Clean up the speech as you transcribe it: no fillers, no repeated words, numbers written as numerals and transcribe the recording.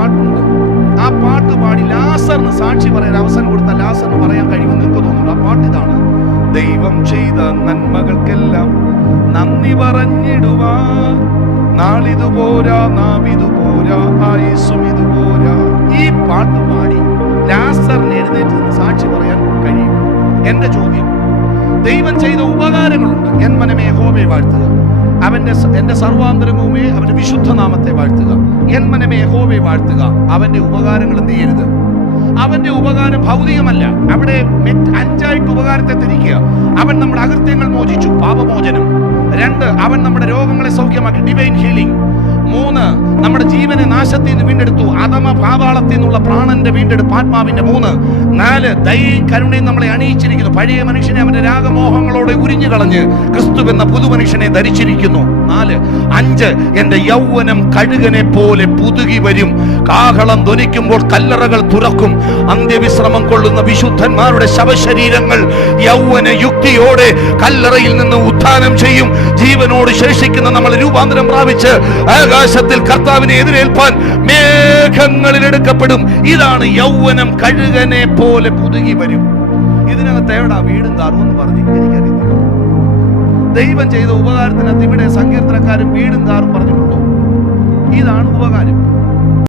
പാട്ടുണ്ട്. ആ പാട്ട് പാടി ലാസറിന് സാക്ഷി പറയാൻ അവസരം കൊടുത്താൽ ലാസറിന് പറയാൻ കഴിയുമെന്ന് നിങ്ങൾക്ക് തോന്നുന്നു. ആ പാട്ട് ഇതാണ്: ദൈവം ചെയ്ത നന്മകൾക്കെല്ലാം നന്ദി പറഞ്ഞിടുവാൻ നാളിതുപോരാ, നാം ഇതുപോരാ, ആയുസ്സും ഇതുപോരാ. ഈ പാട്ട് പാടി ലാസറിന് എഴുന്നേറ്റ് നിന്ന് സാക്ഷി പറയാൻ കഴിയും. എന്റെ ചോദ്യം, ദൈവം ചെയ്ത ഉപകാരങ്ങളുണ്ട്. എൻ മനമേ യഹോവയെ വാഴ്ത്തുക, എന്റെ സർവാന്തരംഗവുമേ അവന്റെ വിശുദ്ധ നാമത്തെ വാഴ്ത്തുക. എൻ മനമേ യഹോവയെ വാഴ്ത്തുക, അവന്റെ ഉപകാരങ്ങൾ എന്ത് ചെയ്യരുത്. അവന്റെ ഉപകാരം ഭൗതികമല്ല. അവിടെ 5 ഉപകാരത്തെ തിരിക്കുക. അവൻ നമ്മുടെ അകൃത്യങ്ങൾ മോചിച്ചു, പാപമോചനം. 2, അവൻ നമ്മുടെ രോഗങ്ങളെ സൗഖ്യമാക്കി, ഡിവൈൻ ഹീലിംഗ്. 3, നമ്മുടെ ജീവനെ നാശത്തിൽ നിന്ന് വീണ്ടെടുത്തു, അധമ പാതാളത്തിൽ നിന്നുള്ള പ്രാണന്റെ വീണ്ടെടുപ്പ്, ആത്മാവിന്റെ. 4, ദയയും കരുണയും നമ്മളെ അണിയിച്ചിരിക്കുന്നു. പഴയ മനുഷ്യനെ അവന്റെ രാഗമോഹങ്ങളോടെ ഉരിഞ്ഞു കളഞ്ഞ് ക്രിസ്തു എന്ന പുതുമനുഷ്യനെ ധരിച്ചിരിക്കുന്നു. 5, എന്റെ യൗവനം കഴുകനെ പോലെ പുതുകി വരും. കാഹളം ധ്വനിക്കുമ്പോൾ കല്ലറകൾ തുറക്കും. അന്ത്യവിശ്രമം കൊള്ളുന്ന വിശുദ്ധന്മാരുടെ ശവശരീരങ്ങൾ യൗവന യുക്തിയോടെ കല്ലറയിൽ നിന്ന് ഉത്ഥാനം ചെയ്യും. ജീവനോട് ശേഷിക്കുന്ന നമ്മൾ രൂപാന്തരം പ്രാപിച്ച് ആകാശത്തിൽ കർത്താവിനെ എതിരേൽപ്പാൻ മേഘങ്ങളിൽ എടുക്കപ്പെടും. ഇതാണ് യൗവനം കഴുകനെ പോലെ പുതുകി വരും. ഇതിനകത്ത് എവിടാ വീടും കാറും എന്ന് പറഞ്ഞ് എനിക്കറിയത്തില്ല. ദൈവം ചെയ്ത ഉപകാരത്തിനകത്ത് ഇവിടെ സങ്കീർത്തനക്കാരും വീടും കാറും പറഞ്ഞിട്ടുണ്ടോ? ഇതാണ് ഉപകാരം.